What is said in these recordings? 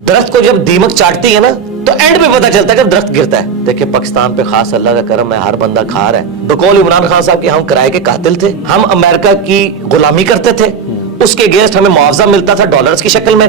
درخت کو جب دیمک چاٹتی ہے نا تو اینڈ پہ پتا چلتا ہے جب درخت گرتا ہے. دیکھیں پاکستان پہ خاص اللہ کا کرم ہے, ہر بندہ کھا رہا ہے. بقول عمران خان صاحب کی ہم کرائے کے قاتل تھے, ہم امریکہ کی غلامی کرتے تھے, اس کے اگینسٹ ہمیں معاوضہ ملتا تھا ڈالرز کی شکل میں.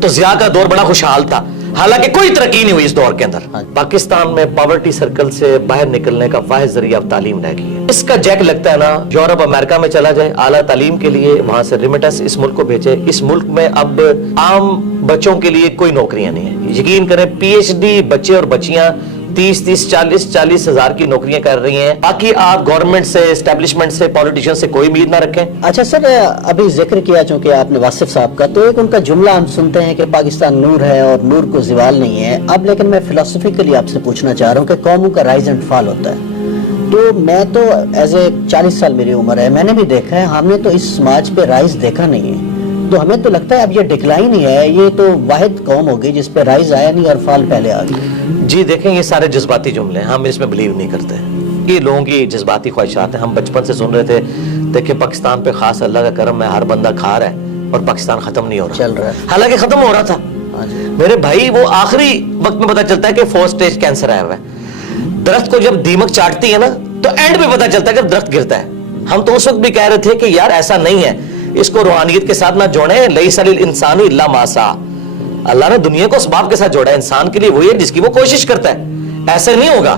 تو ضیاء کا دور بڑا خوشحال تھا, حالانکہ کوئی ترقی نہیں ہوئی اس دور کے اندر. پاکستان میں پاورٹی سرکل سے باہر نکلنے کا واحد ذریعہ اب تعلیم رہ گئی ہے. اس کا جیک لگتا ہے نا, یورپ امریکہ میں چلا جائے اعلیٰ تعلیم کے لیے, وہاں سے ریمیٹنس اس ملک کو بھیجے. اس ملک میں اب عام بچوں کے لیے کوئی نوکریاں نہیں ہیں. یقین کریں پی ایچ ڈی بچے اور بچیاں 30-40 ہزار کی نوکریاں کر رہی ہیں. باقی آپ گورنمنٹ سے, اسٹیبلشمنٹ سے, پولیٹیشین سے کوئی امید نہ رکھیں. اچھا سر, ابھی ذکر کیا چونکہ آپ نے واصف صاحب کا, تو ایک ان کا جملہ ہم سنتے ہیں کہ پاکستان نور ہے اور نور کو زوال نہیں ہے. اب لیکن میں فلسفیکلی آپ سے پوچھنا چاہ رہا ہوں کہ قوموں کا رائز اینڈ فال ہوتا ہے. تو میں تو ایز اے 40 سال میری عمر ہے, میں نے بھی دیکھا ہے, ہم نے تو اس سماج پہ رائز دیکھا نہیں ہے. تو ہمیں تو لگتا ہے اب یہ ڈکلائن ہی ہے, یہ تو واحد قوم ہوگی جس پہ رائز آیا نہیں اور فال پہلے آ گیا. جی دیکھیں یہ سارے جذباتی جملے ہیں, ہم اس میں بلیو نہیں کرتے. یہ لوگوں کی جذباتی خواہشات ہیں. ہم بچپن سے سن رہے تھے, دیکھیں پاکستان پہ خاص اللہ کا کرم ہے, ہر بندہ کھا رہا ہے اور پاکستان ختم نہیں ہو رہا, چل رہا ہے. حالانکہ ختم ہو رہا تھا میرے بھائی. وہ آخری وقت میں پتا چلتا ہے کہ 4 سٹیج کینسر آیا ہوا ہے. درخت کو جب دیمک چاٹتی ہے نا تو اینڈ پہ پتا چلتا ہے جب درخت گرتا ہے. ہم تو اس وقت بھی کہہ رہے تھے کہ یار ایسا نہیں ہے, اس کو روحانیت کے ساتھ نہ جوڑیں. لیس للانسان الا ما سعی, اللہ نے دنیا کو اسباب کے ساتھ جوڑا ہے, انسان کے لیے وہی ہے جس کی وہ کوشش کرتا ہے. ایسے نہیں ہوگا.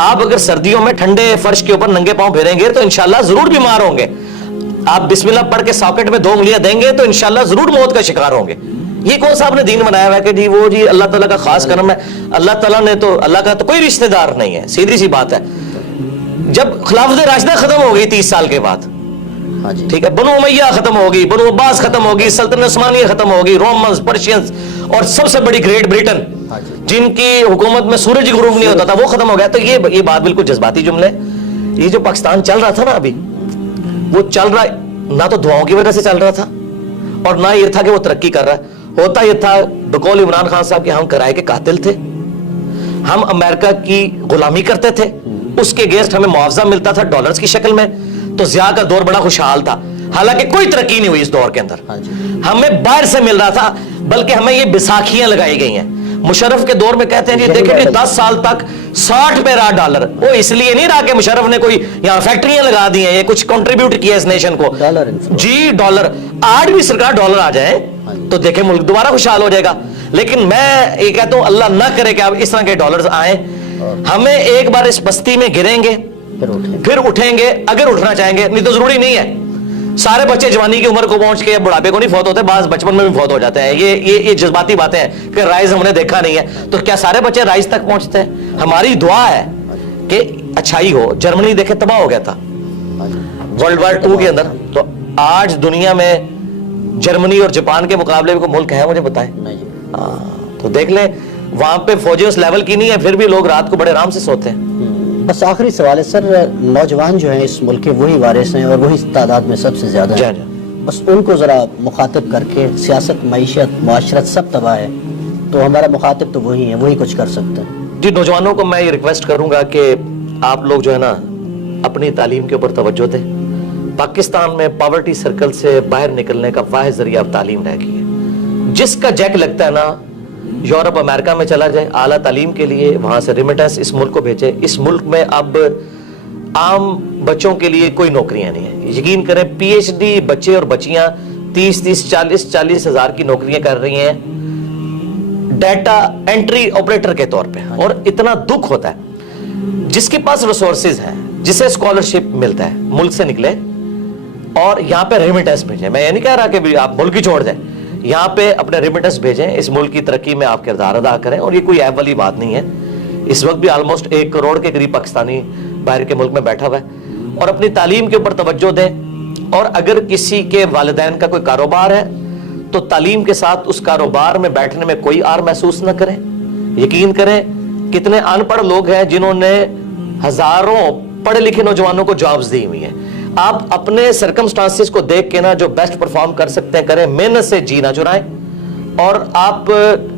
آپ اگر سردیوں میں ٹھنڈے فرش کے اوپر ننگے پاؤں پھیریں گے تو انشاءاللہ ضرور بیمار ہوں گے. آپ بسم اللہ پڑھ کے ساکٹ میں 2 انگلیاں دیں گے تو انشاءاللہ ضرور موت کا شکار ہوں گے. یہ کون سا آپ نے دین بنایا ہوا ہے کہ جی وہ جی اللہ تعالیٰ کا خاص کرم ہے. اللہ تعالیٰ نے تو, اللہ کا تو کوئی رشتہ دار نہیں ہے, سیدھی سی بات ہے. جب خلافت راشدہ ختم ہو گئی 30 سال کے بعد, ٹھیک ہے, بنو امیہ ختم ہوگی, بنو عباس ختم ہوگی, سلطنت عثمانیہ ختم ہوگی, رومنز, پرشینز, اور سب سے بڑی گریٹ بریٹن جن کی حکومت میں سورج غروب نہیں ہوتا تھا وہ ختم ہو گیا. تو یہ بات بالکل جذباتی جملے. یہ جو پاکستان چل رہا تھا نا ابھی, وہ چل رہا نہ تو دعاؤں کی وجہ سے چل رہا تھا اور نہ یہ تھا کہ وہ ترقی کر رہا ہے. ہوتا یہ تھا بقول عمران خان صاحب کہ ہم کرائے کے قاتل تھے, ہم امریکہ کی غلامی کرتے تھے, اس کے اگینسٹ ہمیں معاوضہ ملتا تھا ڈالرز کی شکل میں. تو ضیاء کا دور بڑا خوشحال تھا, حالانکہ کوئی ترقی نہیں ہوئی اس دور کے اندر. ہمیں باہر سے مل رہا تھا, بلکہ ہمیں یہ بیساکھیاں لگائی گئی ہیں. مشرف کے دور میں کہتے ہیں جی دیکھیں 10 سال تک 60 پہ رہا ڈالر. وہ اس لیے نہیں رہا کہ مشرف نے کوئی یہاں فیکٹریاں لگا دی ہیں, یہ کچھ کنٹریبیوٹ کیا اس نیشن کو. جی ڈالر, آج بھی سرکار ڈالر آ جائیں تو دیکھیں ملک دوبارہ خوشحال ہو جائے گا. لیکن میں یہ کہتا ہوں اللہ نہ کرے کہ اب اس طرح کے ڈالرز آئیں. ہمیں ایک بار اس بستی میں گریں گے پھر اٹھیں گے اگر اٹھنا چاہیں گے, نہیں تو ضروری نہیں ہے. سارے بچے جوانی کی عمر کو پہنچ کے بڑھاپے کو نہیں فوت ہوتے, بعض بچپن میں بھی فوت ہو جاتے ہیں. یہ جذباتی باتیں ہیں کہ رائز ہم نے دیکھا نہیں ہے. تو کیا سارے بچے رائز تک پہنچتے ہیں؟ ہماری دعا ہے کہ اچھائی ہو. جرمنی دیکھے تباہ ہو گیا تھا ورلڈ وار 2 کے اندر, تو آج دنیا میں جرمنی اور جاپان کے مقابلے میں کوئی ملک ہے مجھے بتائیں؟ تو دیکھ لیں وہاں پہ فوجیں اس لیول کی نہیں ہے, پھر بھی لوگ رات کو بڑے آرام سے سوتے ہیں. بس آخری سوال ہے سر, نوجوان جو ہیں اس ملک کے وہی وارث ہیں اور وہی تعداد میں سب سے زیادہ ہیں, بس ان کو ذرا مخاطب کر کے, سیاست, معیشت, معاشرت سب تباہ ہے, تو ہمارا مخاطب تو وہی ہے, وہی کچھ کر سکتے ہیں. جی نوجوانوں کو میں یہ ریکویسٹ کروں گا کہ آپ لوگ جو ہے نا اپنی تعلیم کے اوپر توجہ دیں. پاکستان میں پاورٹی سرکل سے باہر نکلنے کا واحد ذریعہ اب تعلیم رہ گئی ہے. جس کا جیک لگتا ہے نا, یورپ امریکہ میں چلا جائے اعلیٰ تعلیم کے لیے, وہاں سے ریمیٹنس اس ملک کو بھیجے. اس ملک میں اب عام بچوں کے لیے کوئی نوکریاں نہیں ہیں. یقین کریں پی ایچ ڈی بچے اور بچیاں 30-40 ہزار کی نوکریاں کر رہی ہیں ڈیٹا انٹری آپریٹر کے طور پہ. اور اتنا دکھ ہوتا ہے جس کے پاس ریسورسز ہیں, جسے اسکالرشپ ملتا ہے, ملک سے نکلے اور یہاں پہ ریمیٹنس بھیجیں. میں یہ نہیں کہہ رہا کہ آپ ملک ہی چھوڑ دیں, یہاں پہ اپنے ریمیٹنس بھیجیں, اس ملک کی ترقی میں آپ کردار ادا کریں. اور یہ کوئی عیب والی بات نہیں ہے. اس وقت بھی آلموسٹ 1 کروڑ کے قریب پاکستانی باہر کے ملک میں بیٹھا ہوا ہے, اور اپنی تعلیم کے اوپر توجہ دیں. اور اگر کسی کے والدین کا کوئی کاروبار ہے تو تعلیم کے ساتھ اس کاروبار میں بیٹھنے میں کوئی آر محسوس نہ کریں. یقین کریں کتنے ان پڑھ لوگ ہیں جنہوں نے ہزاروں پڑھے لکھے نوجوانوں کو جابز دی ہوئی ہیں. آپ اپنے سرکمسٹانسز کو دیکھ کے نا جو بیسٹ پرفارم کر سکتے ہیں کریں, محنت سے جی نہ چرائیں, اور آپ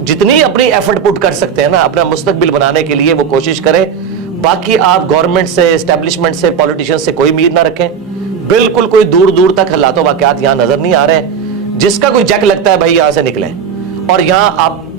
جتنی اپنی ایفرٹ پٹ کر سکتے ہیں نا اپنا مستقبل بنانے کے لیے وہ کوشش کریں. باقی آپ گورنمنٹ سے, اسٹیبلشمنٹ سے, پولیٹیشین سے کوئی امید نہ رکھیں. بالکل کوئی دور دور تک حالات و واقعات یہاں نظر نہیں آ رہے ہیں. جس کا کوئی جیک لگتا ہے بھائی یہاں سے نکلیں, اور یہاں آپ